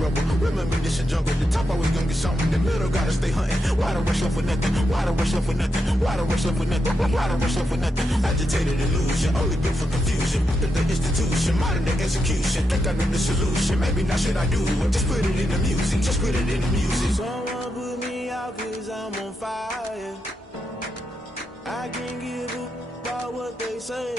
rebel. Remember this a jungle. The top always gonna get something. In the middle gotta stay hunting. Why the rush left with nothing? Why the rush left with nothing? Why the rush left with nothing? Why the rush left with nothing? Agitated illusion, only built for confusion. The institution, modern day execution. Think I know the solution. Maybe not should I do it? Just put it in the music. Just put it in the music. Someone put me out 'cause I'm on fire. I can't give up about what they say.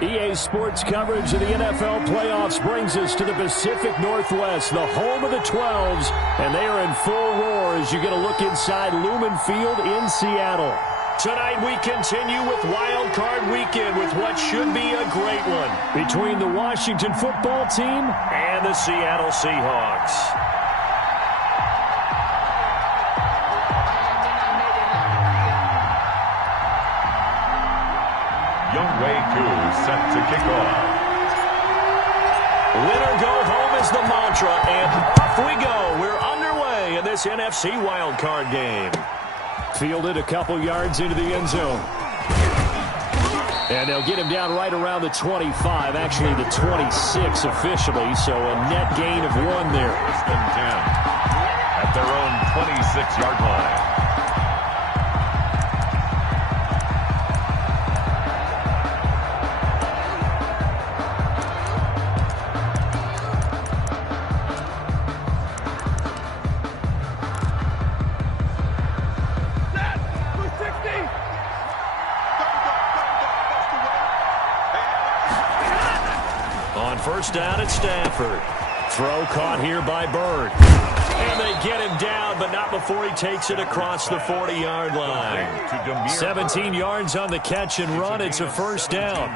EA Sports coverage of the NFL playoffs brings us to the Pacific Northwest, the home of the 12s, and they are in full roar as you get a look inside Lumen Field in Seattle. Tonight we continue with Wild Card Weekend with what should be a great one between the Washington football team and the Seattle Seahawks. Youngway 2 set to kick off. Winner go home is the mantra, and off we go. We're underway in this NFC wildcard game. Fielded a couple yards into the end zone. And they'll get him down right around the 25, actually the 26 officially, so a net gain of 1 there. First and 10 at their own 26-yard line. First down at Stafford. Throw caught here by Bird. And they get him down, but not before he takes it across the 40-yard line. 17 yards on the catch and run. It's a first down.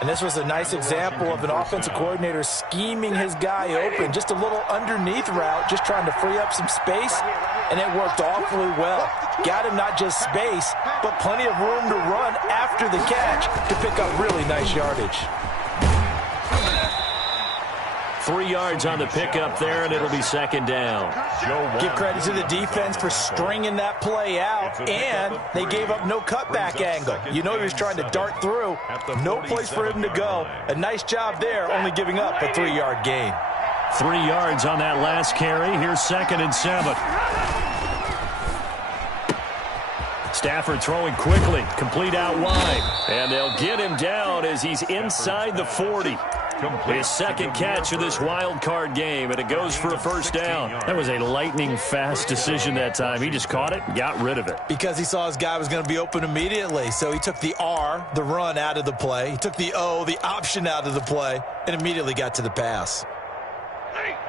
And this was a nice example of an offensive coordinator scheming his guy open. Just a little underneath route, just trying to free up some space, and it worked awfully well. Got him not just space, but plenty of room to run after the catch to pick up really nice yardage. 3 yards on the pickup there, and it'll be second down. Give credit to the defense for stringing that play out, and they gave up no cutback angle. You know he was trying to dart through. No place for him to go. A nice job there, only giving up a 3-yard gain. 3 yards on that last carry. Here's 2nd and 7. Stafford throwing quickly, complete out wide. And they'll get him down as he's inside the 40. His second catch of this wild card game, and it goes for a first down. That was a lightning-fast decision that time. He just caught it and got rid of it. Because he saw his guy was going to be open immediately, so he took the R, the run, out of the play. He took the O, the option, out of the play, and immediately got to the pass.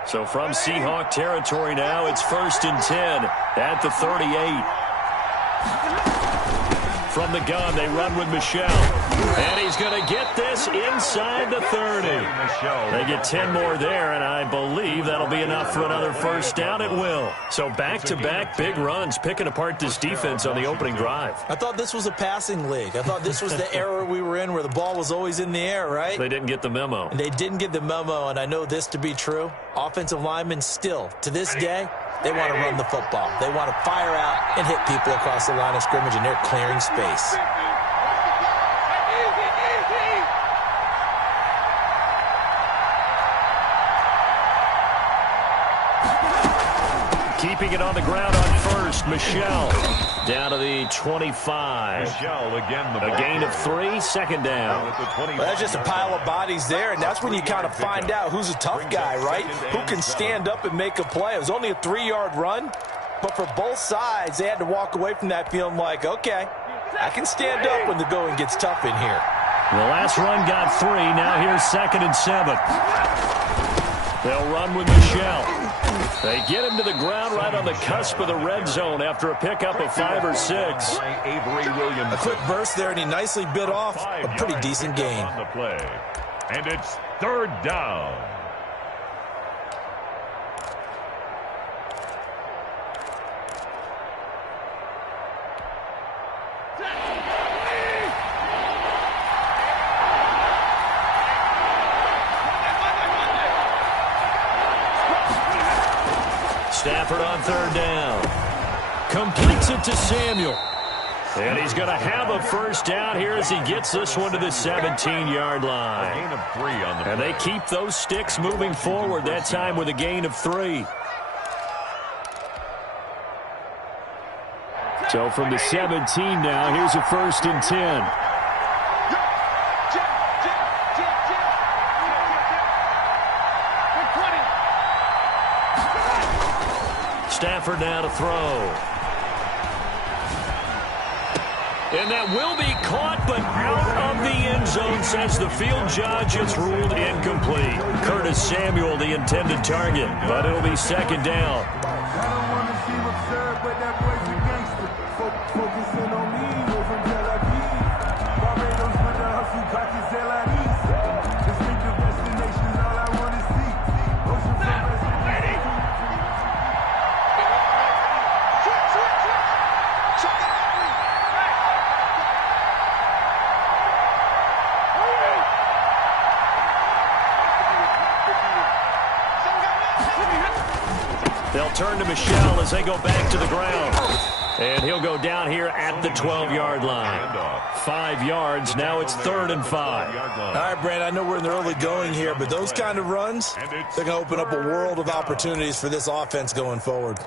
So from Seahawk territory now, it's 1st and 10 at the 38. From the gun, they run with Michel. And he's going to get this inside the 30. They get 10 more there, and I believe that'll be enough for another first down. It will. So back-to-back big runs, picking apart this defense on the opening drive. I thought this was a passing league. I thought this was the era we were in where the ball was always in the air, right? They didn't get the memo. And they didn't get the memo, and I know this to be true. Offensive linemen still, to this day, they want to run the football. They want to fire out and hit people across the line of scrimmage, and they're clearing space. Keeping it on the ground on first, Michel down to the 25. Michel again, a gain of 3, second down. Well, that's just a pile of bodies there, and that's when you kind of find out who's a tough guy, right? Who can stand up and make a play. It was only a 3-yard run, but for both sides, they had to walk away from that feeling like, okay, I can stand up when the going gets tough in here. The last run got 3. Now here's 2nd and 7. They'll run with Michel. They get him to the ground right on the cusp of the red zone after a pickup of 5 or 6. A quick burst there, and he nicely bit off a pretty decent gain. On the play. And it's 3rd down. Stafford on 3rd down. Completes it to Samuel. And he's going to have a first down here as he gets this one to the 17-yard line. A gain of 3 on the play. And they keep those sticks moving forward, that time with a gain of 3. So from the 17 now, here's a 1st and 10. Stafford now to throw. And that will be caught, but out of the end zone, says the field judge. It's ruled incomplete. Curtis Samuel, the intended target, but it'll be 2nd down. I don't want to seem absurd, but that boy's a gangster. Focusing on me, we're from Tel Aviv. Barbados with the hustle, cocky Tel Aviv. Distinctive destinations, all I want to see. Ocean from residence. They'll turn to Michel as they go back to the ground. And he'll go down here at the 12-yard line. 5 yards. Now it's 3rd and 5. All right, Brand, I know we're in the early going here, but those kind of runs, they're going to open up a world of opportunities for this offense going forward.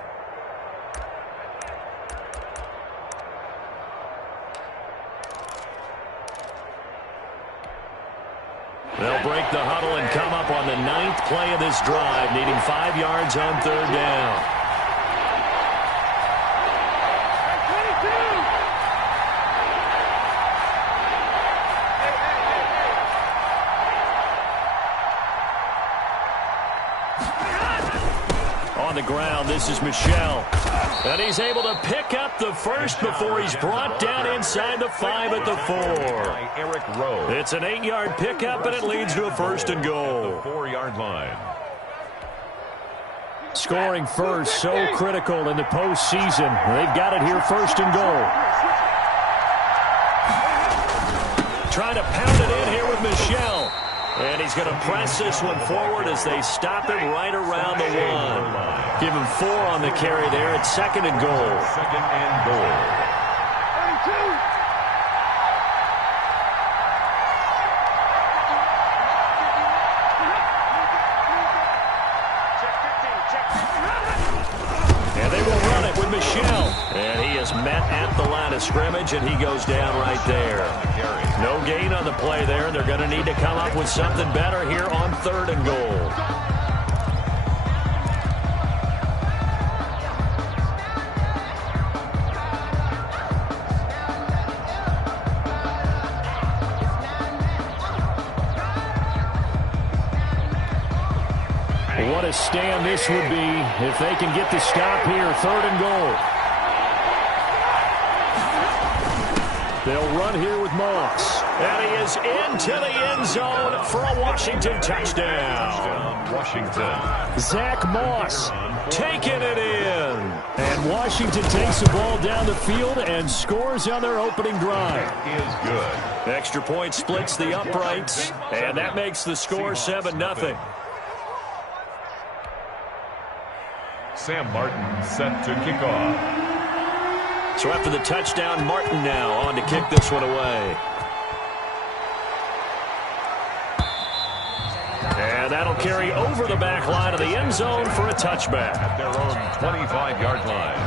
They'll break the huddle and come up on the 9th play of this drive, needing 5 yards on 3rd down. On the ground, this is Michel. And he's able to pick up the first before he's brought down inside the 5 at the 4. Eric Rowe. It's an 8-yard pickup, and it leads to a 1st and goal. The 4-yard line. Scoring first, so critical in the postseason. They've got it here, 1st and goal. Trying to pound it in here with Michel. And he's going to press this one forward as they stop it right around the 1. Give him 4 on the carry there. It's 2nd and goal. 2nd and goal. And they will run it with Michel. And he is met at the line of scrimmage, and he goes down right there. No gain on the play there. They're going to need to come up with something better here on 3rd and goal. What a stand this would be if they can get the stop here. 3rd and goal. They'll run here with Moss. And he is into the end zone for a Washington touchdown. Washington. Zach Moss taking it in. And Washington takes the ball down the field and scores on their opening drive. Is good. Extra point splits the uprights, and that makes the score 7-0. Sam Martin set to kick off. So after the touchdown, Martin now on to kick this one away. And that'll carry over the back line of the end zone for a touchback. At their own 25-yard line.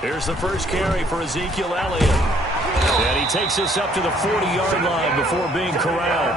Here's the first carry for Ezekiel Elliott. And he takes this up to the 40-yard line before being corralled.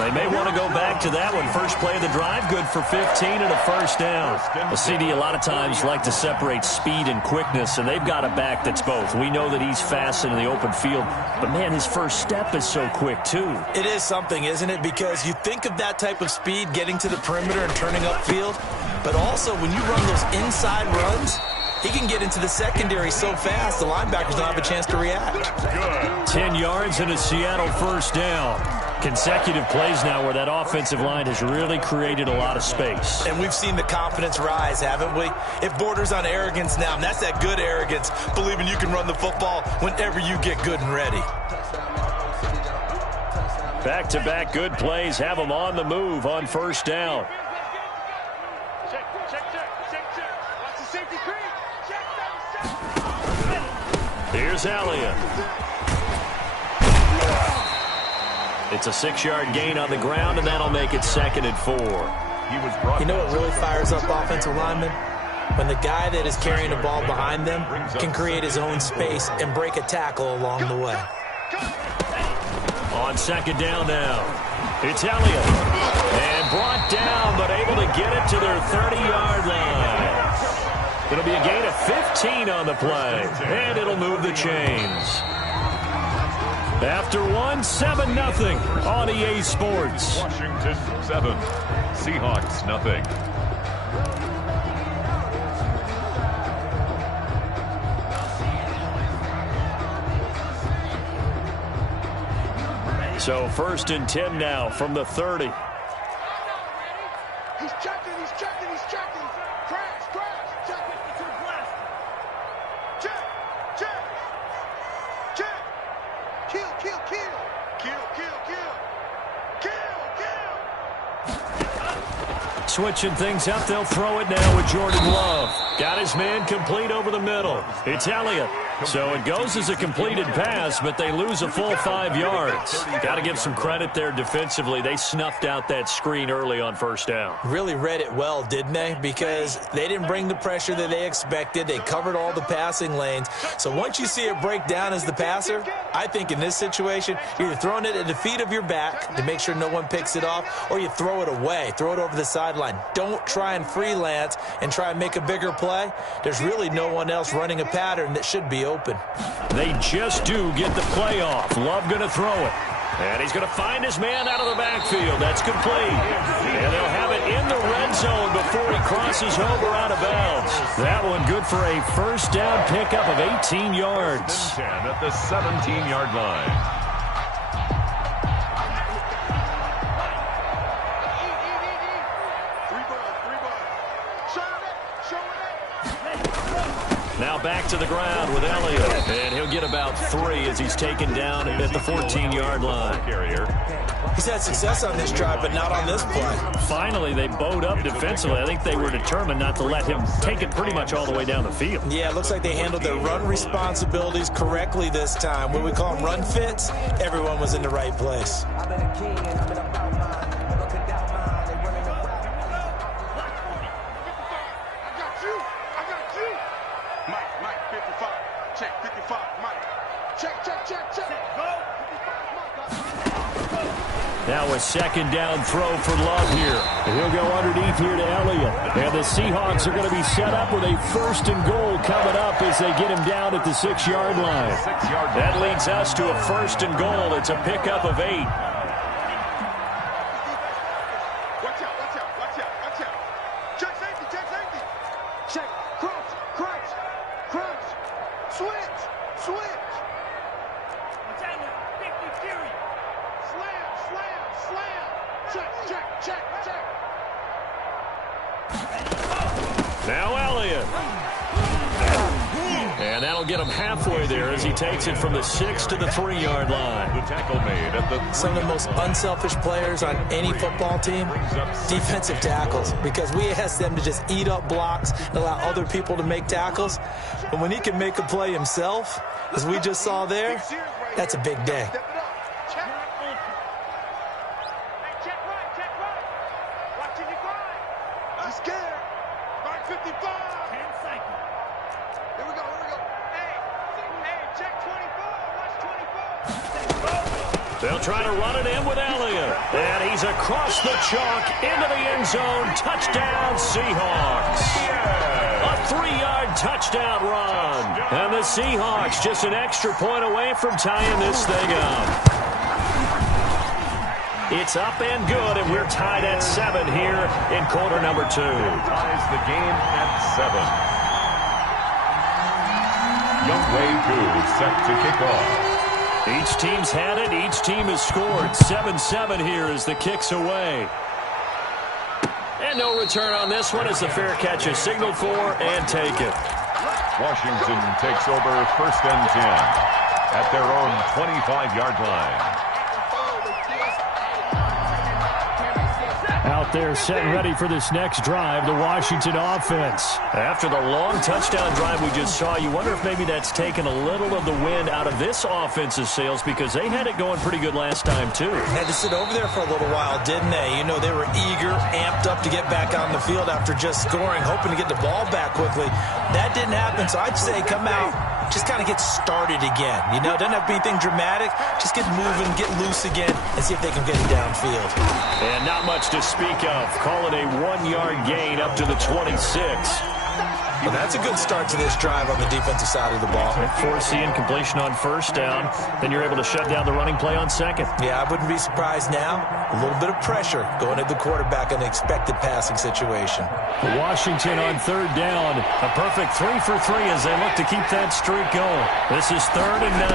They may want to go back to that one. First play of the drive, good for 15 and a first down. A CD a lot of times like to separate speed and quickness, and they've got a back that's both. We know that he's fast in the open field, but, man, his first step is so quick, too. It is something, isn't it? Because you think of that type of speed getting to the perimeter and turning upfield, but also when you run those inside runs, he can get into the secondary so fast, the linebackers don't have a chance to react. Good. 10 yards and a Seattle first down. Consecutive plays now where that offensive line has really created a lot of space. And we've seen the confidence rise, haven't we? It borders on arrogance now, and that's that good arrogance, believing you can run the football whenever you get good and ready. Back-to-back good plays have them on the move on first down. Here's Elliott. It's a 6-yard gain on the ground, and that'll make it 2nd and 4. You know what really fires up offensive linemen? When the guy that is carrying the ball behind them can create his own space and break a tackle along the way. On 2nd down now, it's Elliott. And brought down, but able to get it to their 30-yard line. It'll be a gain of 15 on the play, and it'll move the chains. After 7-0 on EA Sports. Washington 7, Seahawks nothing. So 1st and 10 now from the 30. He's checking, he's checking, he's checking. Crash, check it to the left. Check. Kill. Switching things up, they'll throw it now with Jordan Love. Got his man complete over the middle. It's Elliott. So it goes as a completed pass, but they lose a full 5 yards. Got to give some credit there defensively. They snuffed out that screen early on first down. Really read it well, didn't they? Because they didn't bring the pressure that they expected. They covered all the passing lanes. So once you see it break down as the passer, I think in this situation, you're either throwing it at the feet of your back to make sure no one picks it off, or you throw it away, throw it over the sideline. Don't try and freelance and try and make a bigger play. There's really no one else running a pattern that should be open. They just do get the play off. Love going to throw it. And he's going to find his man out of the backfield. That's complete. And they'll have it in the red zone before he crosses over out of bounds. That one good for a first down pickup of 18 yards. 10 at the 17-yard line. Now back to the ground with Elliott. And he'll get about 3 as he's taken down at the 14-yard line. He's had success on this drive, but not on this play. Finally, they bowed up defensively. I think they were determined not to let him take it pretty much all the way down the field. Yeah, it looks like they handled their run responsibilities correctly this time. When we call them run fits, everyone was in the right place. Now a second down throw for Love here. He'll go underneath here to Elliott. And the Seahawks are going to be set up with a 1st and goal coming up as they get him down at the 6-yard line. That leads us to a 1st and goal. It's a pickup of 8. Now Elliott. And that'll get him halfway there as he takes it from the 6 to the 3-yard line. The tackle made at the Some of the most unselfish players on any football team, defensive tackles, because we ask them to just eat up blocks and allow other people to make tackles. But when he can make a play himself, as we just saw there, that's a big day. They'll try to run it in with Elliott. And he's across the chalk into the end zone. Touchdown, Seahawks. A 3-yard touchdown run. And the Seahawks just an extra point away from tying this thing up. It's up and good, and we're tied at 7 here in quarter number 2. Ties the game at 7. Youngway 2 set to kick off. Each team's had it. Each team has scored. 7-7 here as the kick's away. And no return on this one as the fair catch is signaled for and taken. Washington takes over 1st and 10 at their own 25-yard line. Out there set and ready for this next drive, the Washington offense. After the long touchdown drive we just saw, you wonder if maybe that's taken a little of the wind out of this offense's sails because they had it going pretty good last time, too. Had to sit over there for a little while, didn't they? You know, they were eager, amped up to get back on the field after just scoring, hoping to get the ball back quickly. That didn't happen, so I'd say come out, just kind of get started again. You know, doesn't have to be anything dramatic. Just get moving, get loose again, and see if they can get it downfield. And not much to speak of. Call it a 1-yard gain up to the 26. Well, that's a good start to this drive on the defensive side of the ball. Forcing completion on 1st down. Then you're able to shut down the running play on 2nd. Yeah, I wouldn't be surprised now. A little bit of pressure going at the quarterback in an expected passing situation. Washington on 3rd down. A perfect 3 for 3 as they look to keep that streak going. This is 3rd and 9.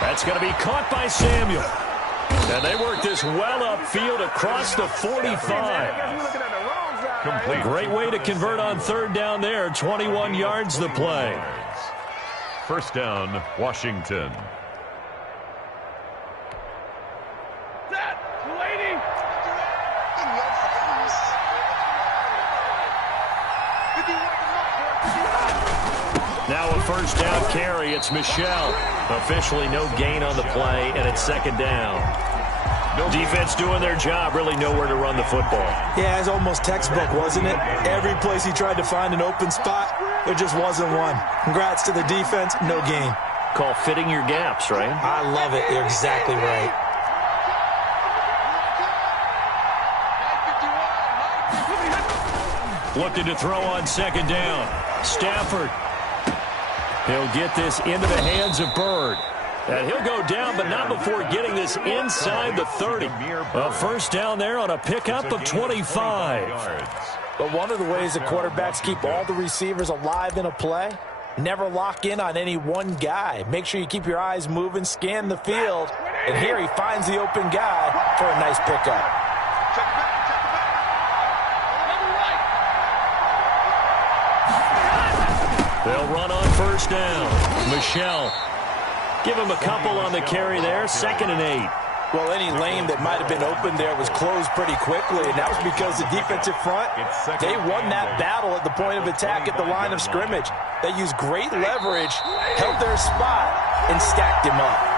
That's going to be caught by Samuel. And they work this well upfield across the 45. Complete. Great way to convert on 3rd down there. 21 yards the play. 1st down, Washington. Now a 1st down carry. It's Michel. Officially no gain on the play, and it's 2nd down. Defense doing their job, really nowhere to run the football. Yeah, it's almost textbook, wasn't it? Every place he tried to find an open spot, there just wasn't one. Congrats to the defense, no gain. Call fitting your gaps, right? I love it. You're exactly right. Looking to throw on 2nd down. Stafford. He'll get this into the hands of Bird. And he'll go down, but not before getting this inside the 30. A 1st down there on a pickup of 25. But one of the ways the quarterbacks keep all the receivers alive in a play, never lock in on any one guy. Make sure you keep your eyes moving, scan the field. And here he finds the open guy for a nice pickup. They'll run on 1st down. Michel. Give him a couple on the carry there. 2nd and 8. Well, any lane that might have been open there was closed pretty quickly, and that was because the defensive front, they won that battle at the point of attack at the line of scrimmage. They used great leverage, held their spot, and stacked him up.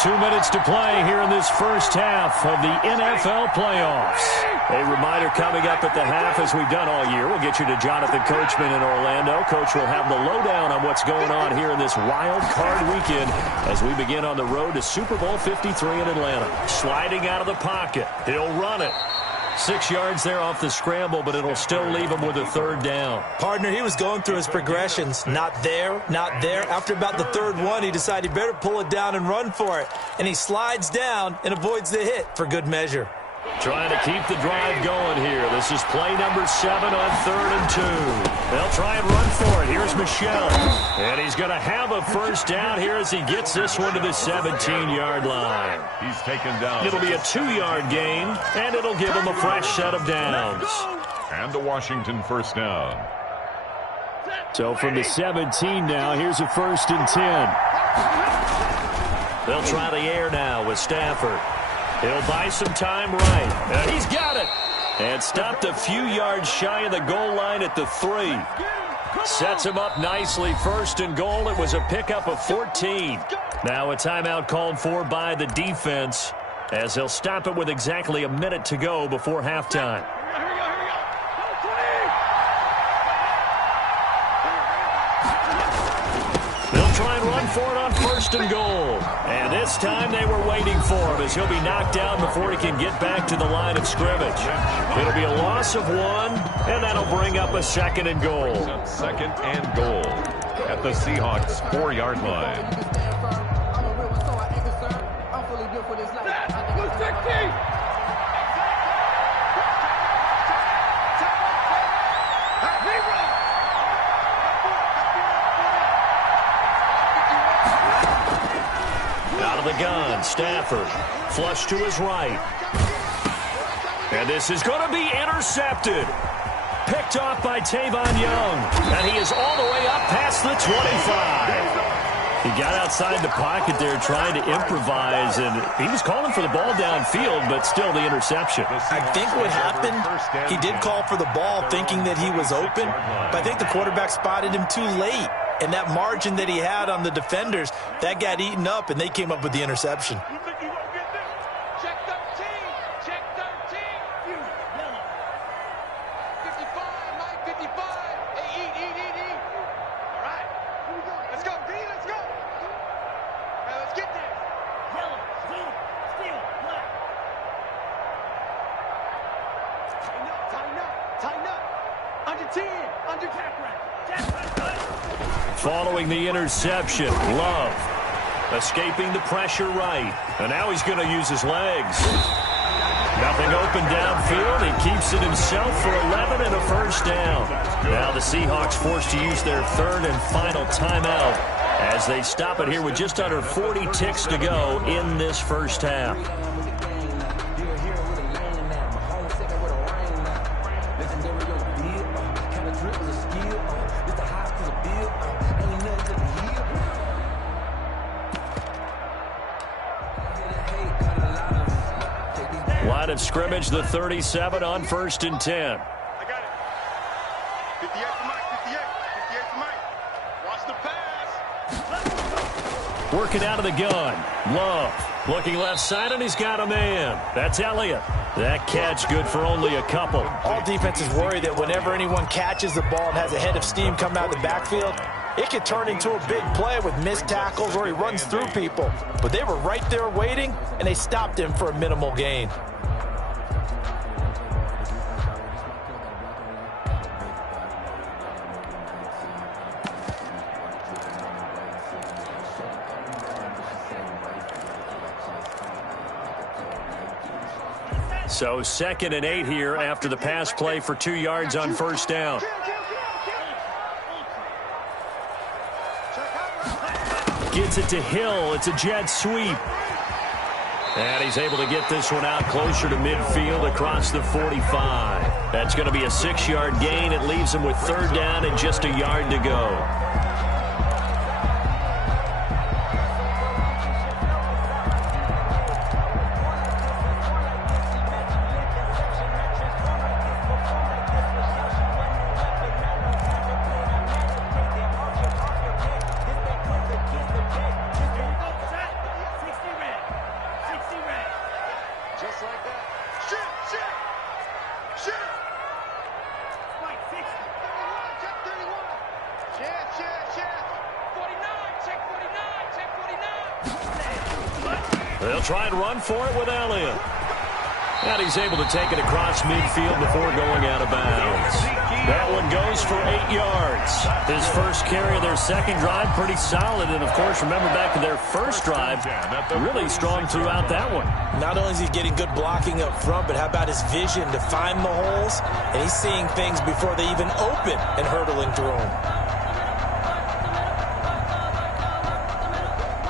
2 minutes to play here in this 1st half of the NFL playoffs. A reminder coming up at the half, as we've done all year. We'll get you to Jonathan Coachman in Orlando. Coach will have the lowdown on what's going on here in this wild card weekend as we begin on the road to Super Bowl 53 in Atlanta. Sliding out of the pocket. He'll run it. 6 yards there off the scramble, but it'll still leave him with a 3rd down. Partner, he was going through his progressions. Not there, not there. After about the 3rd one, he decided he better pull it down and run for it. And he slides down and avoids the hit for good measure. Trying to keep the drive going here. This is play number 7 on 3rd and 2. They'll try and run for it. Here's Michel. And he's going to have a 1st down here as he gets this one to the 17-yard line. He's taken down. It'll be a 2-yard gain, and it'll give him a fresh set of downs. And the Washington 1st down. So from the 17 now, here's a 1st and 10. They'll try the air now with Stafford. He'll buy some time right. He's got it. And stopped a few yards shy of the goal line at the 3. Sets him up nicely. 1st and goal. It was a pickup of 14. Now a timeout called for by the defense as they'll stop it with exactly a minute to go before halftime. They'll try and run for it on 1st and goal. And this time they were waiting for him as he'll be knocked down before he can get back to the line of scrimmage. It'll be a loss of 1, and that'll bring up a 2nd and goal. 2nd and goal at the Seahawks 4-yard line. the gun, Stafford. Flush to his right. And this is going to be intercepted. Picked off by Tavon Young. And he is all the way up past the 25. He got outside the pocket there trying to improvise, and he was calling for the ball downfield, but still the interception. I think what happened, he did call for the ball thinking that he was open, but I think the quarterback spotted him too late. And that margin that he had on the defenders, that got eaten up, and they came up with the interception. Check 13. Check 13. 55, Mike, 55. Hey, eat. All right. Let's go, B, let's go. All right, let's get there. Yellow, blue, steel, black. Tighten up. Under 10, under tap rack. Following the interception, Love escaping the pressure right. And now he's going to use his legs. Nothing open downfield. He keeps it himself for 11 and a first down. Now the Seahawks forced to use their third and final timeout as they stop it here with just under 40 ticks to go in this first half. Line of scrimmage, the 37 on 1st and 10. I got it. 58 for Mike, 58 for Mike. Watch the pass. Working out of the gun. Love looking left side, and he's got a man. That's Elliott. That catch good for only a couple. All defenses worry that whenever anyone catches the ball and has a head of steam coming out of the backfield, it could turn into a big play with missed tackles or he runs through people. But they were right there waiting, and they stopped him for a minimal gain. So 2nd and 8 here after the pass play for 2 yards on first down. Gets it to Hill. It's a jet sweep. And he's able to get this one out closer to midfield across the 45. That's going to be a 6-yard gain. It leaves him with 3rd down and just a yard to go. They'll try and run for it with Elliott. And he's able to take it across midfield before going out of bounds. That one goes for 8 yards. His first carry of their second drive, pretty solid. And, of course, remember back to their first drive, really strong throughout that one. Not only is he getting good blocking up front, but how about his vision to find the holes? And he's seeing things before they even open and hurdling through them.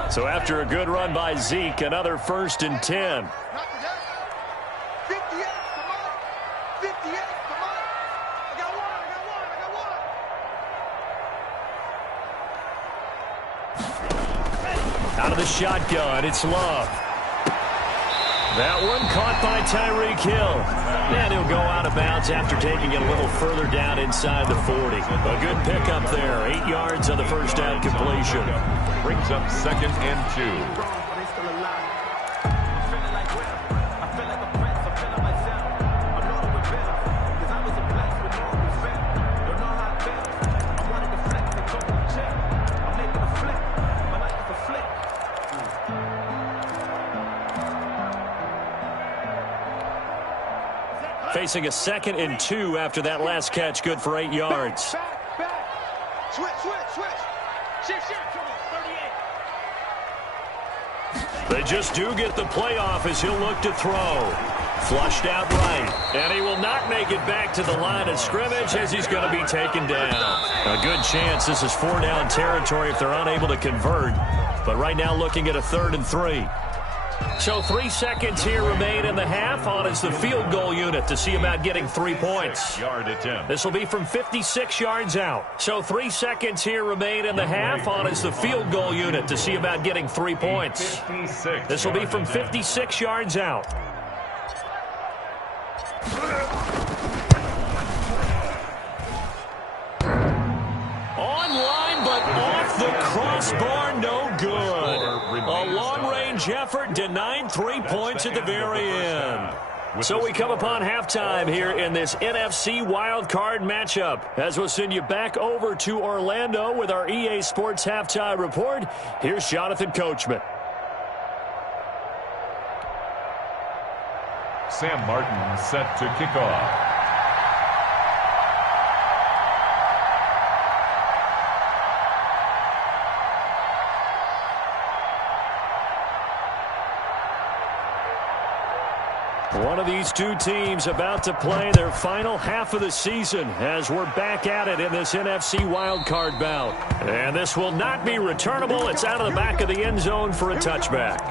So after a good run by Zeke, another 1st and 10. Out of the shotgun, it's Love. That one caught by Tyreek Hill. And he'll go out of bounds after taking it a little further down inside the 40. A good pickup there. 8 yards on the first down completion. Brings up 2nd and 2. Facing a 2nd and 2 after that last catch, good for 8 yards. Back. Switch. Shift. Come on, 38. They just do get the playoff as he'll look to throw. Flushed out right. And he will not make it back to the line of scrimmage as he's going to be taken down. A good chance this is 4-down territory if they're unable to convert. But right now looking at a 3rd and 3. So 3 seconds here remain in the half. On is the field goal unit to see about getting 3 points. This will be from 56 yards out. So 3 seconds here remain in the half. On is the field goal unit to see about getting 3 points. This will be from 56 yards out. Online, but off the crossbar, no good. A long-range effort denied 3 points at the very end. So we come upon halftime here in this NFC wildcard matchup. As we'll send you back over to Orlando with our EA Sports halftime report, here's Jonathan Coachman. Sam Martin set to kick off. One of these two teams about to play their final half of the season as we're back at it in this NFC wildcard bout. And this will not be returnable. It's out of the back of the end zone for a touchback.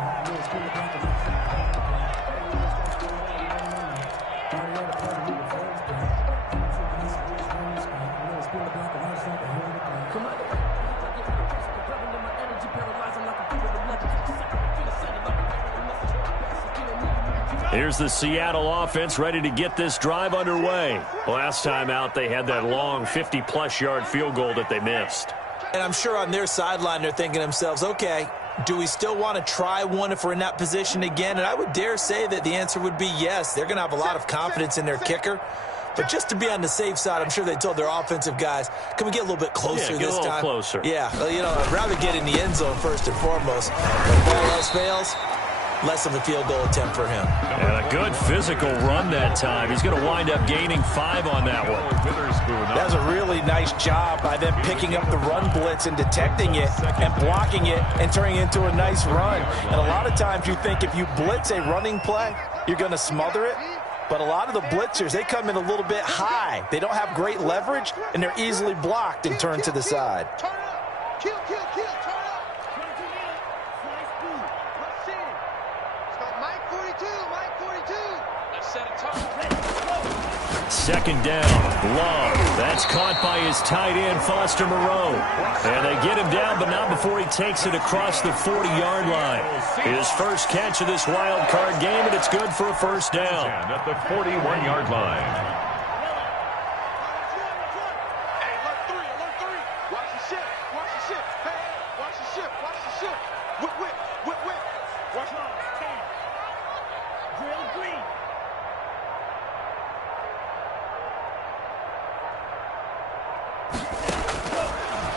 Here's the Seattle offense ready to get this drive underway. Last time out, they had that long 50-plus yard field goal that they missed. And I'm sure on their sideline they're thinking to themselves, okay, do we still want to try one if we're in that position again? And I would dare say that the answer would be yes. They're going to have a lot of confidence in their kicker. But just to be on the safe side, I'm sure they told their offensive guys, can we get a little bit closer this time? Get a little closer. Yeah, you know, I'd rather get in the end zone first and foremost. But if all else fails, less of a field goal attempt for him. And a good physical run that time. He's going to wind up gaining 5 on that one. That was a really nice job by them picking up the run blitz and detecting it and blocking it and turning it into a nice run. And a lot of times you think if you blitz a running play, you're going to smother it. But a lot of the blitzers, they come in a little bit high. They don't have great leverage, and they're easily blocked and turned to the side. Turn up. Kill, kill, kill. Turn up. Second down, Love. That's caught by his tight end, Foster Moreau. And they get him down, but not before he takes it across the 40-yard line. His first catch of this wild card game, and it's good for a first down. At the 41-yard line. Hey, alert 3. Watch the ship. Hey, watch the ship. Whip. Watch the drill green.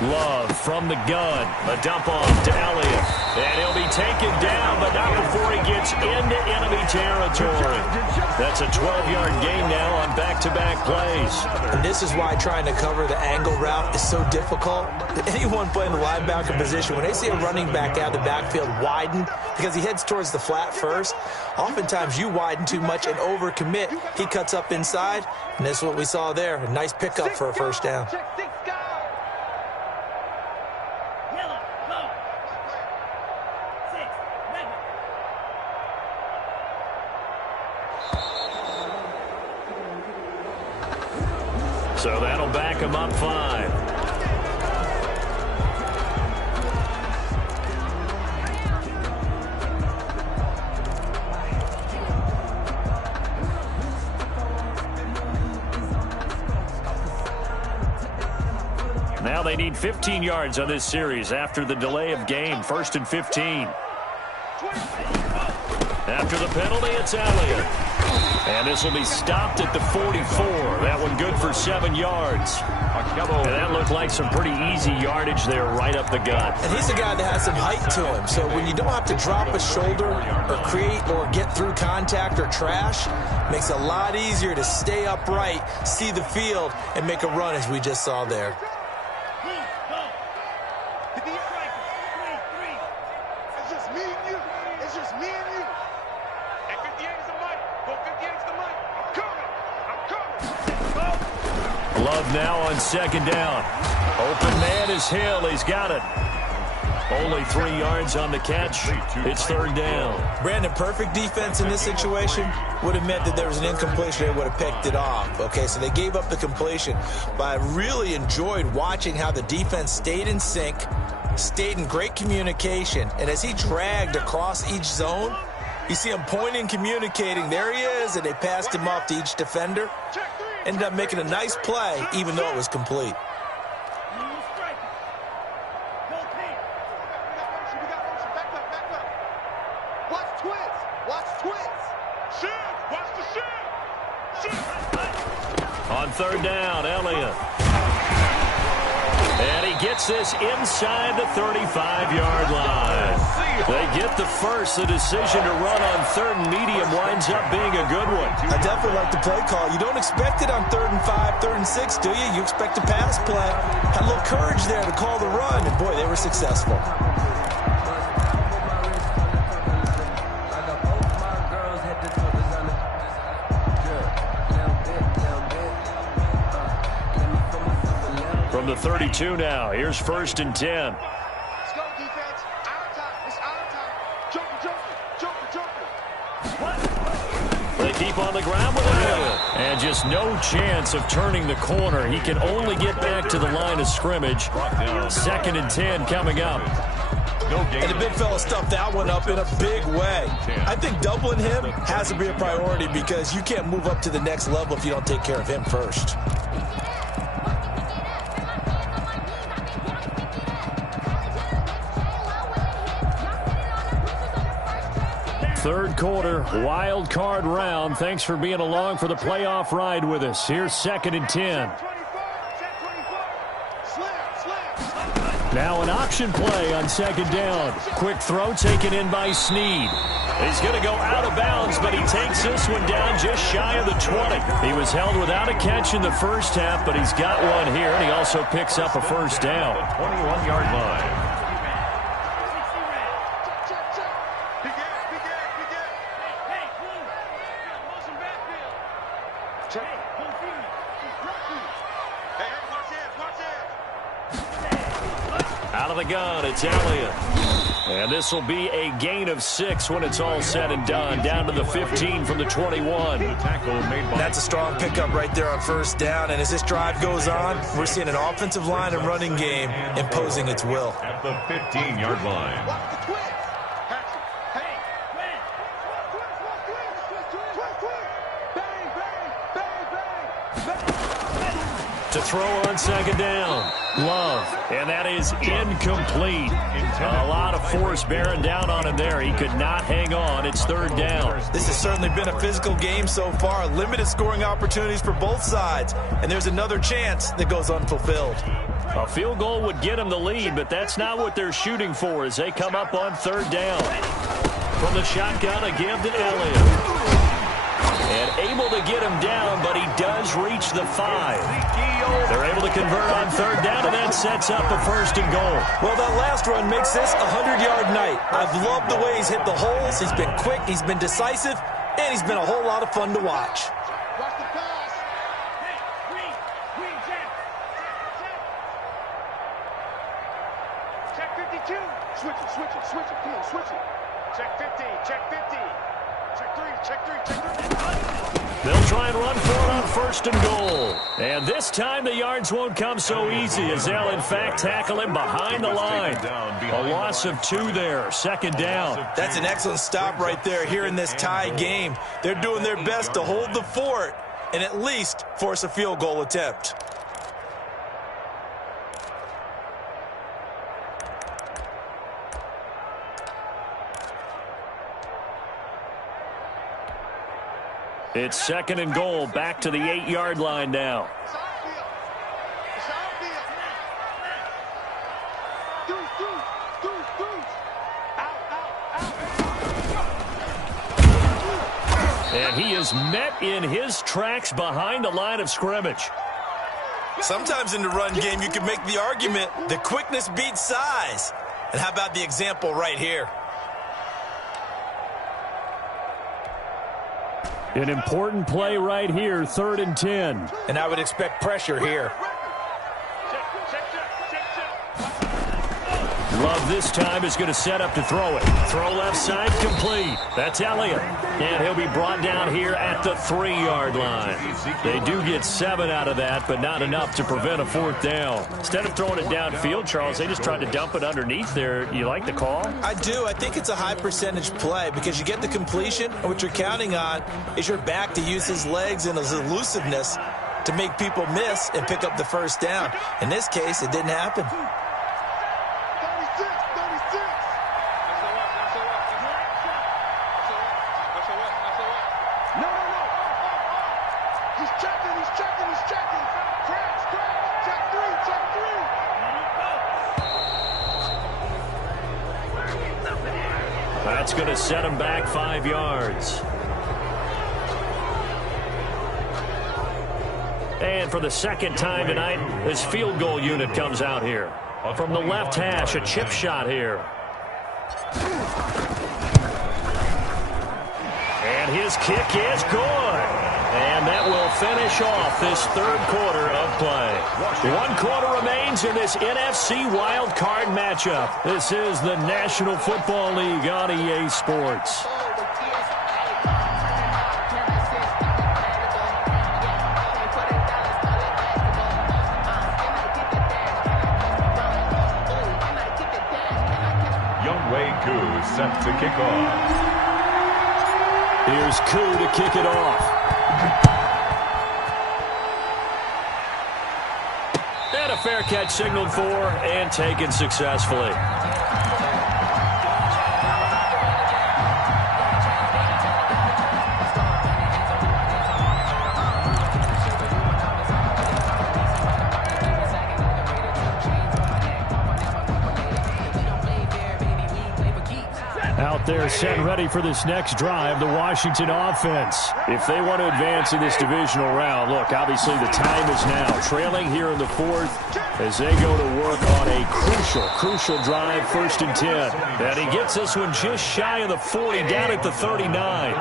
Love from the gun. A dump off to Elliott. And he'll be taken down, but not before he gets into enemy territory. That's a 12-yard gain now on back-to-back plays. And this is why trying to cover the angle route is so difficult. Anyone playing the linebacker position, when they see a running back out of the backfield widen, because he heads towards the flat first, oftentimes you widen too much and overcommit. He cuts up inside, and that's what we saw there. A nice pickup for a first down. So that'll back him up 5. Now they need 15 yards on this series after the delay of game. 1st and 15. After the penalty, it's Elliott. And this will be stopped at the 44. That one good for 7 yards. And that looked like some pretty easy yardage there right up the gut. And he's a guy that has some height to him. So when you don't have to drop a shoulder or create or get through contact or trash, makes it a lot easier to stay upright, see the field, and make a run as we just saw there. Love now on second down. Open man is Hill. He's got it. Only 3 yards on the catch. It's third down. Brandon, perfect defense in this situation would have meant that there was an incompletion. They would have picked it off. Okay, so they gave up the completion. But I really enjoyed watching how the defense stayed in sync, stayed in great communication. And as he dragged across each zone, you see him pointing, communicating. There he is, and they passed him off to each defender. Ended up making a nice play, even though it was complete. On third down, Elliott. And he gets this inside the 35-yard line. They get the first. The decision to run on third and medium winds up being a good one. I definitely like the play call. You don't expect it on 3rd and 5, 3rd and 6, do you? You expect a pass play. Had a little courage there to call the run, and boy, they were successful. From the 32 now, here's 1st and 10. Let's go, defense. Our time. It's our time. Joker. They keep on the ground with Elliott. And just no chance of turning the corner. He can only get back to the line of scrimmage. 2nd and 10 coming up. And the big fella stuffed that one up in a big way. I think doubling him has to be a priority because you can't move up to the next level if you don't take care of him first. Third quarter, wild card round. Thanks for being along for the playoff ride with us. Here's 2nd and 10. Now an option play on 2nd down. Quick throw taken in by Snead. He's going to go out of bounds, but he takes this one down just shy of the 20. He was held without a catch in the first half, but he's got one here, and he also picks up a first down. 21-yard line. Out of the gun, it's Elliott. And this will be a gain of 6 when it's all said and done. Down to the 15 from the 21. That's a strong pickup right there on 1st down. And as this drive goes on, we're seeing an offensive line and running game imposing its will. At the 15-yard line. To throw on 2nd down. Love. And that is incomplete. A lot of force bearing down on him there. He could not hang on. It's 3rd down. This has certainly been a physical game so far. Limited scoring opportunities for both sides. And there's another chance that goes unfulfilled. A field goal would get them the lead, but that's not what they're shooting for as they come up on 3rd down. From the shotgun, a give to Elliott. And able to get him down, but he does reach the 5. They're able to convert on 3rd down, and that sets up a 1st and goal. Well, that last run makes this a 100-yard night. I've loved the way he's hit the holes. He's been quick, he's been decisive, and he's been a whole lot of fun to watch. Watch the pass. Check 52. Switch it. Come on, switch it. Check 50. Check 50. Check 3. They'll try and run for it on 1st and goal. And this time the yards won't come so easy as they'll, in fact, tackle him behind the line. A loss of 2 there, 2nd down. That's an excellent stop right there here in this tie game. They're doing their best to hold the fort and at least force a field goal attempt. It's 2nd and goal, back to the 8-yard line now. It's our field. Deuce. Out. And he is met in his tracks behind the line of scrimmage. Sometimes in the run game, you can make the argument that quickness beats size. And how about the example right here? An important play right here, 3rd and 10. And I would expect pressure here. Love this time is going to set up to throw it. Throw left side complete. That's Elliott. And he'll be brought down here at the 3-yard line. They do get 7 out of that, but not enough to prevent a 4th down. Instead of throwing it downfield, Charles, they just tried to dump it underneath there. You like the call? I do. I think it's a high percentage play because you get the completion, and what you're counting on is your back to use his legs and his elusiveness to make people miss and pick up the 1st down. In this case, it didn't happen. 36. No. He's checking. Crash. Check 3. That's going to set him back 5 yards. And for the 2nd time tonight, this field goal unit comes out here. From the left hash, a chip shot here. And his kick is good. And that will finish off this 3rd quarter of play. 1 quarter remains in this NFC Wild Card matchup. This is the National Football League on EA Sports. Set to kick off. Here's Koo to kick it off. And a fair catch signaled for and taken successfully. They're set ready for this next drive, the Washington offense. If they want to advance in this divisional round, look, obviously the time is now. Trailing here in the 4th as they go to work on a crucial drive, 1st and 10. And he gets this one just shy of the 40, down at the 39.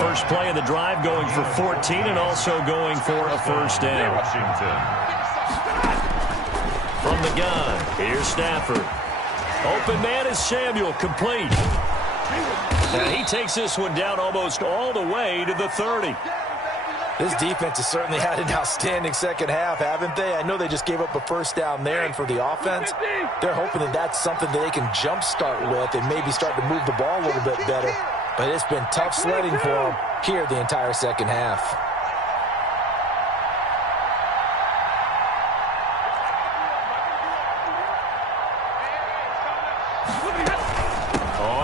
First play of the drive going for 14 and also going for a 1st down. From the gun, here's Stafford. Open man is Samuel, complete. And he takes this one down almost all the way to the 30. This defense has certainly had an outstanding 2nd half, haven't they? I know they just gave up a 1st down there, and for the offense, they're hoping that that's something that they can jumpstart with and maybe start to move the ball a little bit better. But it's been tough sledding for them here the entire 2nd half.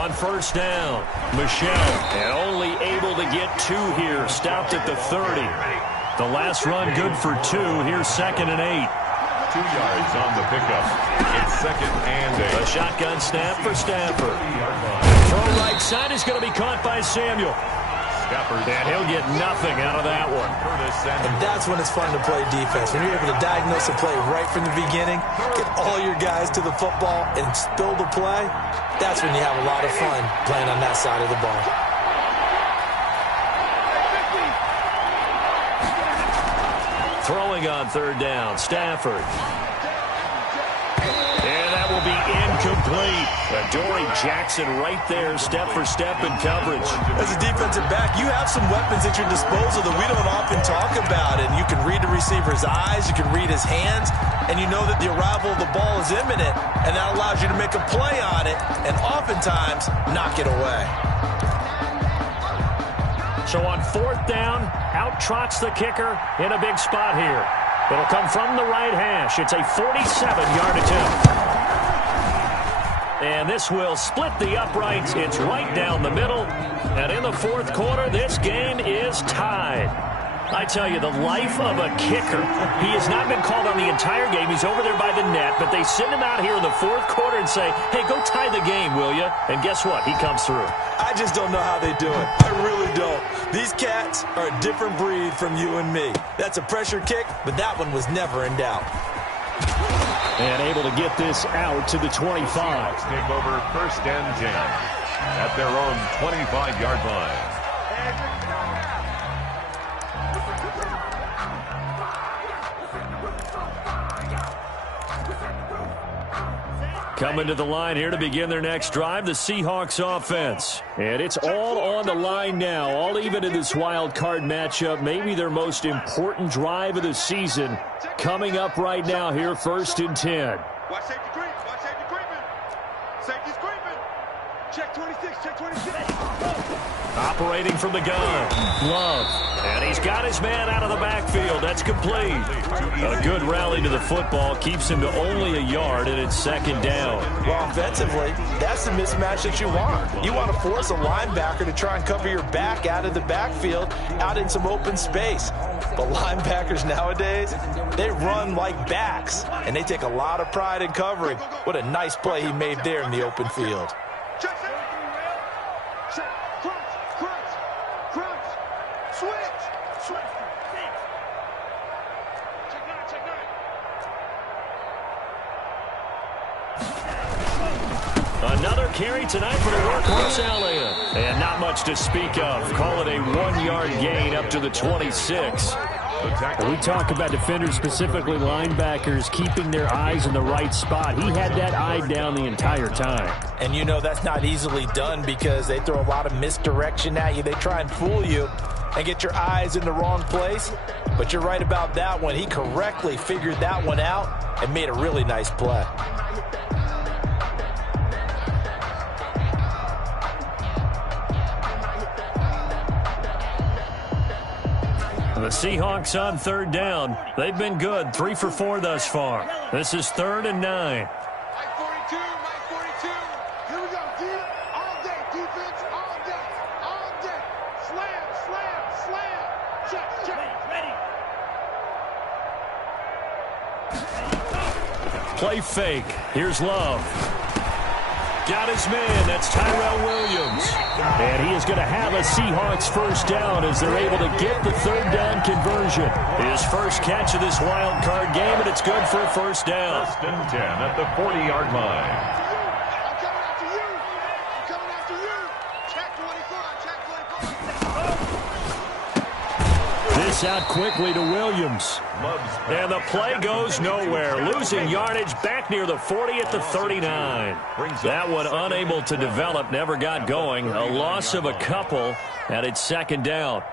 On 1st down, Michelle, and only able to get 2 here, stopped at the 30. The last run good for 2. Here's 2nd and 8. 2 yards on the pickup. It's 2nd and 8. A shotgun snap for Stafford. Throw right side is going to be caught by Samuel. And he'll get nothing out of that one. And that's when it's fun to play defense. When you're able to diagnose a play right from the beginning, get all your guys to the football, and spill the play, that's when you have a lot of fun playing on that side of the ball. Throwing on 3rd down, Stafford. And that will be incomplete. Adoree Jackson right there, step for step in coverage. As a defensive back, you have some weapons at your disposal that we don't often talk about. And you can read the receiver's eyes, you can read his hands, and you know that the arrival of the ball is imminent, and that allows you to make a play on it and oftentimes knock it away. So on 4th down, out trots the kicker in a big spot here. It'll come from the right hash. It's a 47-yard attempt. And this will split the uprights. It's right down the middle. And in the 4th quarter, this game is tied. I tell you, the life of a kicker. He has not been called on the entire game. He's over there by the net, but they send him out here in the 4th quarter and say, hey, go tie the game, will you? And guess what? He comes through. I just don't know how they do it. I really don't. These cats are a different breed from you and me. That's a pressure kick, but that one was never in doubt. And able to get this out to the 25. Take over 1st and 10 at their own 25-yard line. Coming to the line here to begin their next drive, the Seahawks offense. And it's all on the line now, all even in this wild card matchup. Maybe their most important drive of the season coming up right now here, 1st and 10. Watch safety creep. Watch safety creeping. Safety's creeping. Check 26. Check 26. Operating from the gun, Love. And he's got his man out of the backfield. That's complete. A good rally to the football keeps him to only a yard, and it's 2nd down. Well, offensively, that's the mismatch that you want. You want to force a linebacker to try and cover your back out of the backfield, out in some open space. But linebackers nowadays, they run like backs, and they take a lot of pride in covering. What a nice play he made there in the open field. Check it. Check. Crunch. Crunch. Crunch. Switch. Switch. Check 9. Check 9. Another carry tonight for the workhorse Elliott. And not much to speak of. Call it a 1-yard gain up to the 26. We talk about defenders, specifically linebackers, keeping their eyes in the right spot. He had that eye down the entire time. And you know that's not easily done because they throw a lot of misdirection at you. They try and fool you and get your eyes in the wrong place. But you're right about that one. He correctly figured that one out and made a really nice play. The Seahawks on 3rd down. They've been good, 3 for 4 thus far. This is 3rd and 9. Mike 42. Mike 42. Here we go. D. All day. Defense. All day. All day. Slam. Slam. Slam. Check. Check. Ready. Play fake. Here's Love. Got his man. That's Tyrell Williams. And he is going to have a Seahawks 1st down as they're able to get the 3rd down conversion. His first catch of this wild card game, and it's good for a 1st down. 1st and 10 at the 40-yard line. I'm coming after you. I'm coming after you. Check 24. Check 24. This out quickly to Williams. And the play goes nowhere. Losing yardage back near the 40 at the 39. That one unable to develop, never got going. A loss of a couple, and it's 2nd down.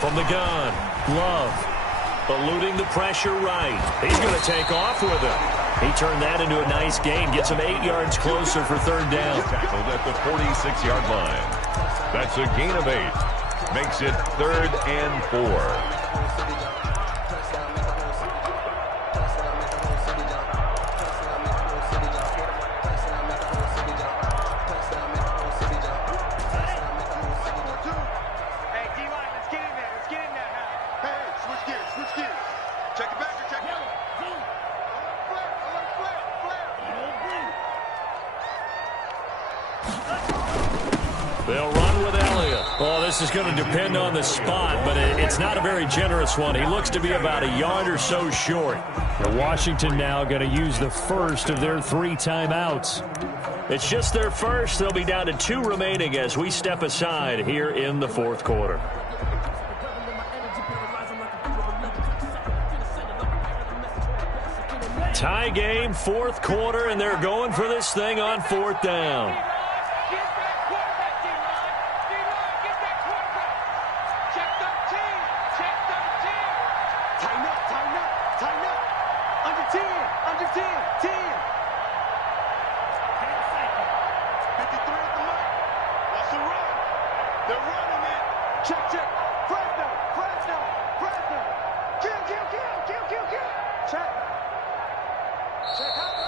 From the gun, Love, eluding the pressure right. He's going to take off with it. He turned that into a nice gain, gets him 8 yards closer for 3rd down. Tackled at the 46-yard line. That's a gain of 8. Makes it 3rd and 4. They'll run with Elliott. Oh, this is going to depend on the spot, but it's not a very generous one. He looks to be about a yard or so short. Washington now going to use the first of their 3 timeouts. It's just their first. They'll be down to 2 remaining as we step aside here in the 4th quarter. Tie game, 4th quarter, and they're going for this thing on 4th down.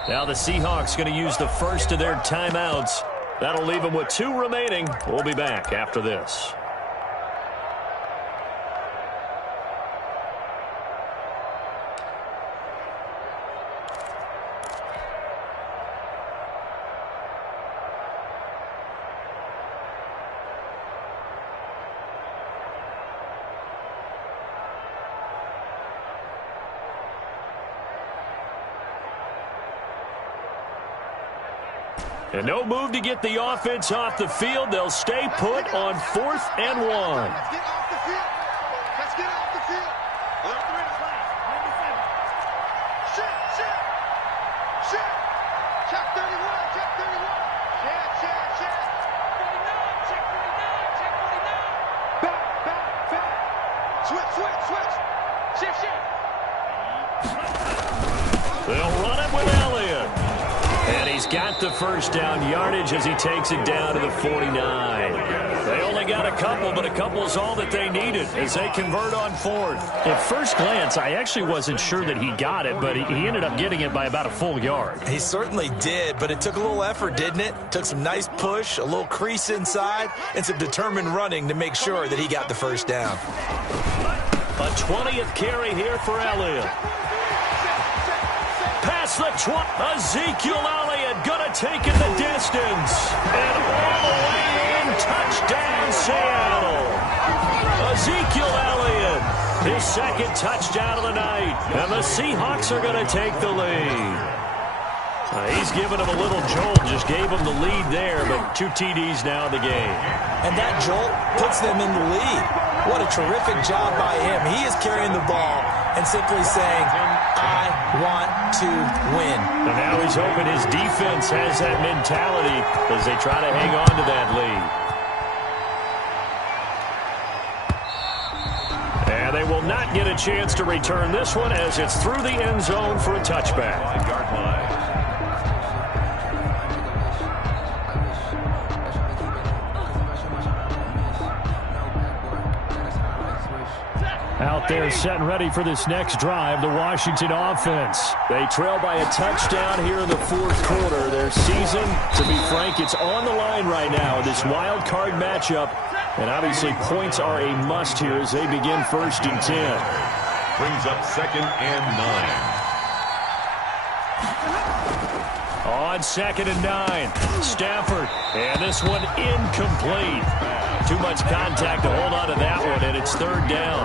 Now the Seahawks going to use the first of their timeouts. That'll leave them with 2 remaining. We'll be back after this. And no move to get the offense off the field. They'll stay put on 4th and 1. Let's get off the field. Let's get off the field. Shift. Check 31. Check 31. Check. 49. Check 49. Check 49. Back. Switch. Shift. They'll run it with Elliott. And he's got the first down yardage as he takes it down to the 49. They only got a couple, but a couple is all that they needed as they convert on 4th. At first glance, I actually wasn't sure that he got it, but he ended up getting it by about a full yard. He certainly did, but it took a little effort, didn't it? Took some nice push, a little crease inside, and some determined running to make sure that he got the first down. A 20th carry here for Elliott. Past the Ezekiel Elliott gonna take it the distance. And all the way in, touchdown Seattle. Ezekiel Elliott, his second touchdown of the night. And the Seahawks are gonna take the lead. He's given him a little jolt, just gave him the lead there, but 2 TDs now in the game. And that jolt puts them in the lead. What a terrific job by him. He is carrying the ball and simply saying, I want to win. And now he's hoping his defense has that mentality as they try to hang on to that lead. And they will not get a chance to return this one as it's through the end zone for a touchback. 5-yard line. Out there set and ready for this next drive, the Washington offense. They trail by a touchdown here in the 4th quarter. Their season, to be frank, it's on the line right now in this wild card matchup. And obviously points are a must here as they begin 1st and 10. Brings up 2nd and 9. On 2nd and 9, Stafford. And this one incomplete. Too much contact to hold on to that one, and it's 3rd down.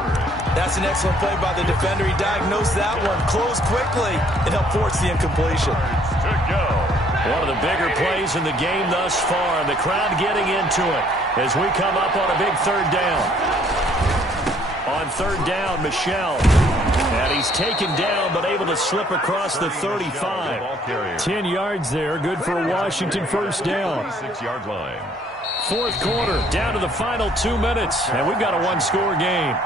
That's an excellent play by the defender. He diagnosed that one, closed quickly, and helped force the incompletion. To go. One of the bigger plays in the game thus far, and the crowd getting into it as we come up on a big 3rd down. On 3rd down, Michel. And he's taken down, but able to slip across the 35. 10 yards there, good for a Washington first down. 6-yard line. 4th quarter, down to the final 2 minutes, and we've got a 1-score game.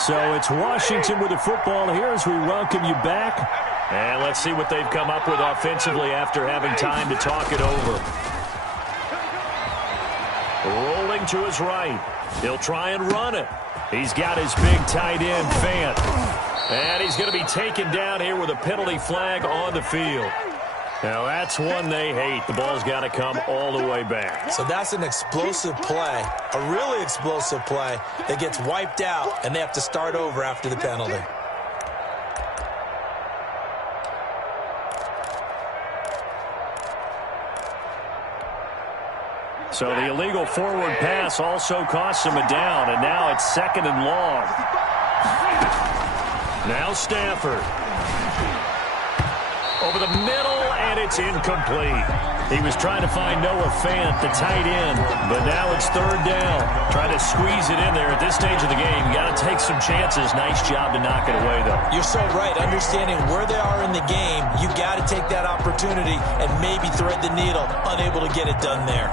So it's Washington with the football here as we welcome you back. And let's see what they've come up with offensively after having time to talk it over. Rolling to his right. He'll try and run it. He's got his big tight end, Fant. And he's going to be taken down here with a penalty flag on the field. Now, that's one they hate. The ball's got to come all the way back. So that's an explosive play, a really explosive play that gets wiped out, and they have to start over after the penalty. So the illegal forward pass also costs him a down, and now it's 2nd and long. Now Stafford. Over the middle, and it's incomplete. He was trying to find Noah Fant, the tight end, but now it's 3rd down. Trying to squeeze it in there at this stage of the game. You got to take some chances. Nice job to knock it away, though. You're so right. Understanding where they are in the game, you got to take that opportunity and maybe thread the needle. Unable to get it done there.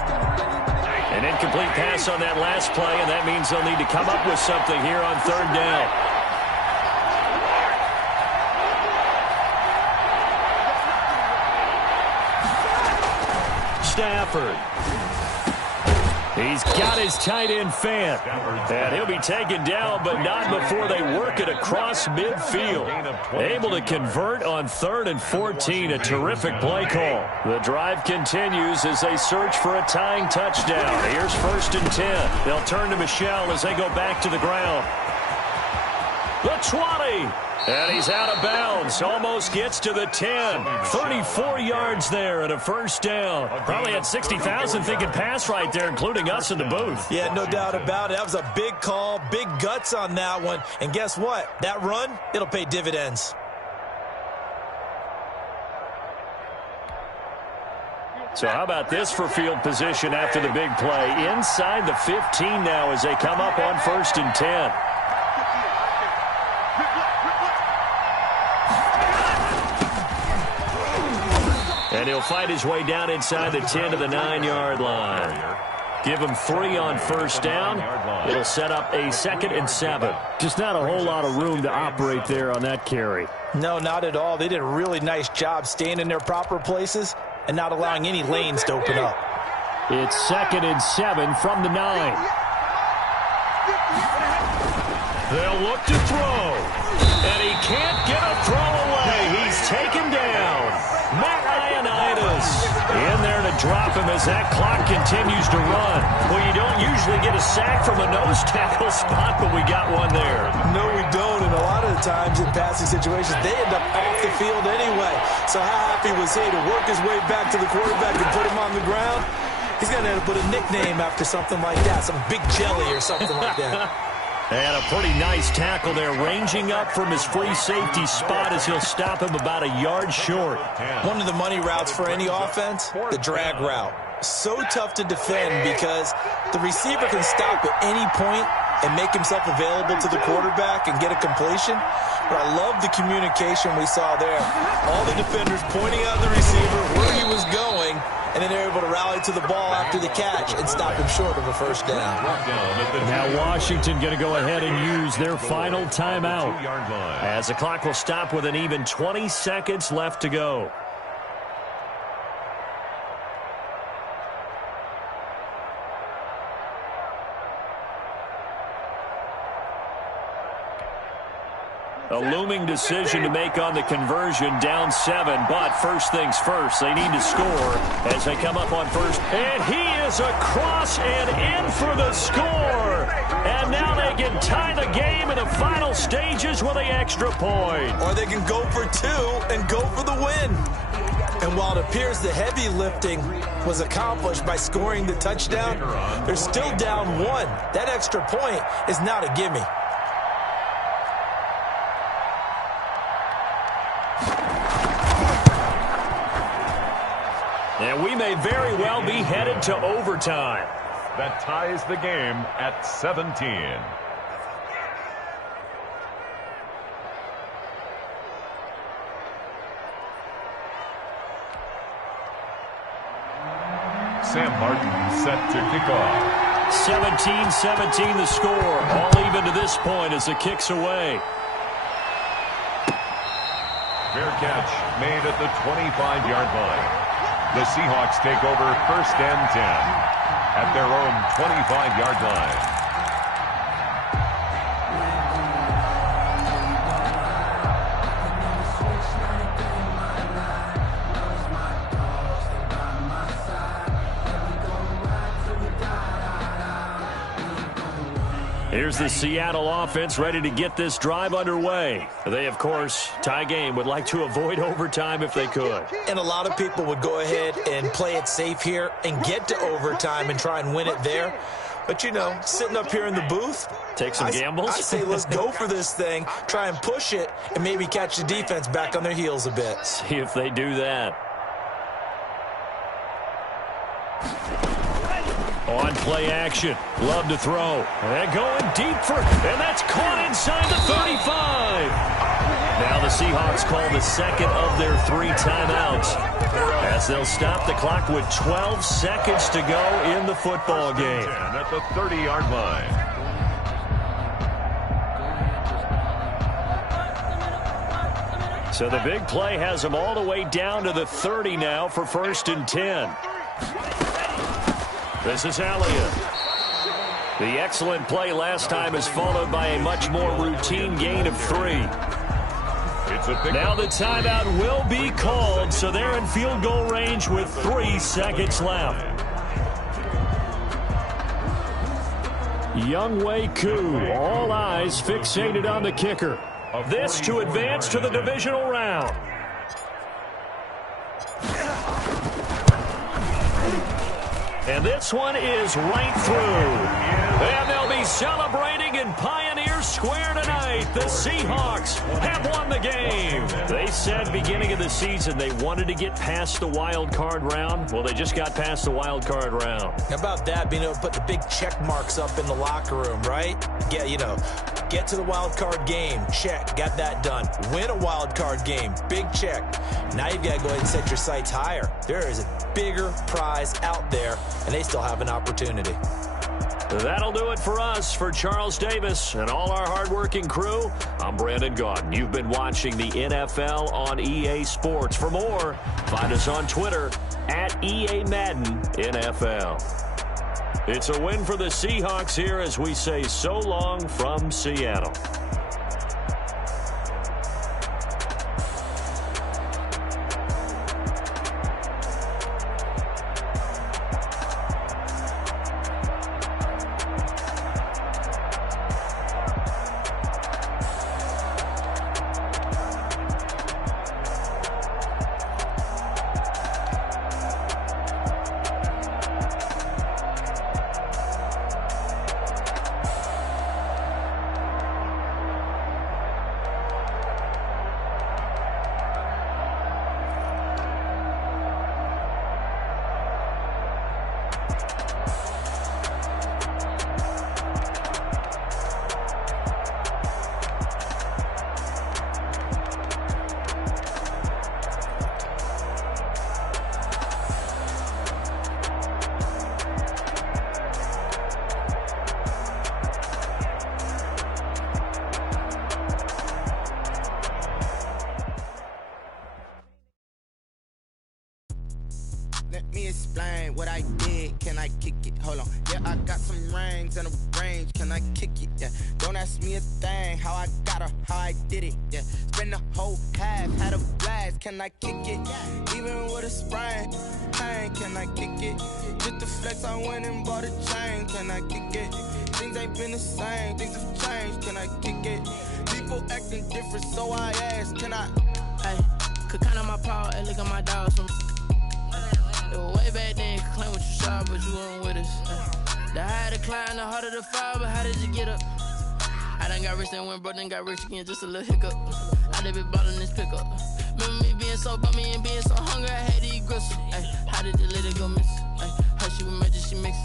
An incomplete pass on that last play, and that means they'll need to come up with something here on 3rd down. Stafford. He's got his tight end Fant. And he'll be taken down, but not before they work it across midfield. Able to convert on 3rd and 14. A terrific play call. The drive continues as they search for a tying touchdown. Here's 1st and 10. They'll turn to Michel as they go back to the ground. The 20. And he's out of bounds. Almost gets to the 10. 34 yards there and a first down. Probably had 60,000 thinking pass right there, including us in the booth. Yeah, no doubt about it. That was a big call, big guts on that one. And guess what? That run, it'll pay dividends. So how about this for field position after the big play? Inside the 15 now as they come up on 1st and 10. And he'll fight his way down inside the 10 to the 9-yard line. Give him 3 on first down. It'll set up a 2nd and 7. Just not a whole lot of room to operate there on that carry. No, not at all. They did a really nice job staying in their proper places and not allowing any lanes to open up. It's 2nd and 7 from the 9. They'll look to throw. And he can't get a throw away. He's taken down. Matt Ioannidis in there to drop him as that clock continues to run. Well, you don't usually get a sack from a nose tackle spot, but we got one there. No, we don't. And a lot of the times in passing situations, they end up off the field anyway. So how happy was he to work his way back to the quarterback and put him on the ground? He's going to have to put a nickname after something like that, some Big Jelly or something like that. And a pretty nice tackle there, ranging up from his free safety spot as he'll stop him about a yard short. One of the money routes for any offense, the drag route. So tough to defend because the receiver can stop at any point and make himself available to the quarterback and get a completion. But I love the communication we saw there. All the defenders pointing out the receiver, where he was going, and then they're able to rally to the ball after the catch and stop him short of a first down. Now Washington going to go ahead and use their final timeout as the clock will stop with an even 20 seconds left to go. A looming decision to make on the conversion, down 7, but first things first, they need to score as they come up on first. And he is across and in for the score. And now they can tie the game in the final stages with an extra point. Or they can go for 2 and go for the win. And while it appears the heavy lifting was accomplished by scoring the touchdown, they're still down 1. That extra point is not a gimme. And we may very well be headed to overtime. That ties the game at 17. Sam Martin set to kick off. 17-17 the score. All even to this point as the kick's away. Fair catch made at the 25-yard line. The Seahawks take over 1st and 10 at their own 25-yard line. Here's the Seattle offense ready to get this drive underway. They, of course, tie game, would like to avoid overtime if they could. And a lot of people would go ahead and play it safe here and get to overtime and try and win it there. But, you know, sitting up here in the booth, take some gambles. I say let's go for this thing, try and push it, and maybe catch the defense back on their heels a bit. See if they do that. On play action. Love to throw. And going deep for, and that's caught inside the 35. Now the Seahawks call the 2nd of their 3 timeouts as they'll stop the clock with 12 seconds to go in the football game. At the 30-yard line. So the big play has them all the way down to the 30 now for 1st and 10. This is Elliott. The excellent play last time is followed by a much more routine gain of 3. Now the timeout will be called, so they're in field goal range with 3 seconds left. Younghoe Koo, all eyes fixated on the kicker. This to advance to the divisional round. And this one is right through. And they'll be celebrating in Pioneer Square tonight. The Seahawks have won the game. They said beginning of the season they wanted to get past the wild card round. Well, they just got past the wild card round. How about that, being able to put the big check marks up in the locker room, right? Get to the wild card game. Check. Got that done. Win a wild card game. Big check. Now you've got to go ahead and set your sights higher. There is a bigger prize out there, and they still have an opportunity. That'll do it for us. For Charles Davis and all our hardworking crew, I'm Brandon Gaudin. You've been watching the NFL on EA Sports. For more, find us on Twitter at EA Madden NFL. It's a win for the Seahawks here as we say so long from Seattle. Let me explain what I did. Can I kick it? Hold on. Yeah, I got some rings and a range. Can I kick it? Yeah. Don't ask me a thing. How I got her, how I did it. Yeah. Spend the whole half, had a blast. Can I kick it? Even with a sprain. Pain, can I kick it? Just the flex, I went and bought a chain. Can I kick it? Things ain't been the same. Things have changed. Can I kick it? People acting different, so I ask. Can I? Hey, could count on my power and look at my dogs. Way back then, you could claim what you saw, but you weren't with us. The higher the climb, the harder the fall, but how did you get up? I done got rich and went broke, then got rich again, just a little hiccup. I done been ballin' this pickup. Remember me being so bummy and being so hungry, I had to eat gristle. How did the little go miss? How she was magic, she mixed.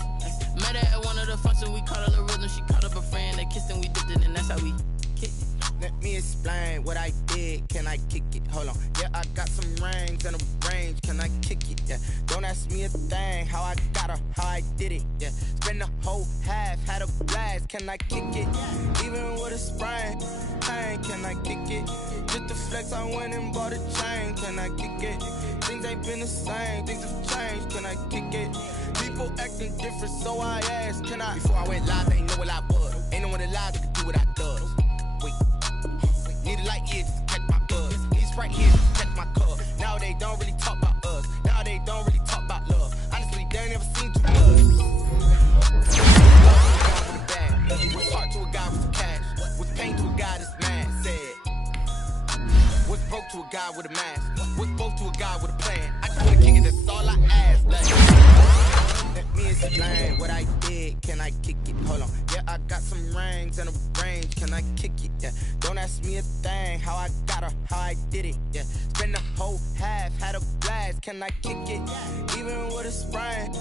Met her at one of the functions, we caught her the rhythm. She caught up a friend, they kissed and we dipped it, and that's how we kicked it. Let me explain what I did. Can I kick it? Hold on. Yeah, I got some rings and a range. Can I kick it? Yeah. Don't ask me a thing. How I got her, how I did it. Yeah. Spend the whole half, had a blast. Can I kick it? Even with a sprain. Pain, can I kick it? Just the flex, I went and bought a chain. Can I kick it? Things ain't been the same. Things have changed. Can I kick it? People acting different, so I asked. Can I? Before I went live, ain't know what I was. Ain't no one alive that could do what I does. Wait. Need a light here just to catch my buzz. These right here just to catch my cup. Now they don't really talk about us. Now they don't really talk about love. Honestly, they ain't never seen two loves. What's heart to a guy with cash? What's pain to a guy that's mad? Said. What's broke to a guy with a mask? What's both to a guy with a plan? I just wanna kick it, that's all I ask. Let me explain what I did. Can I kick it? Hold on. Yeah, I got some rings and a range. Can I kick it? Yeah. Don't ask me a thing. How I got her, how I did it. Yeah. Spend the whole half, had a blast. Can I kick it? Even with a sprain.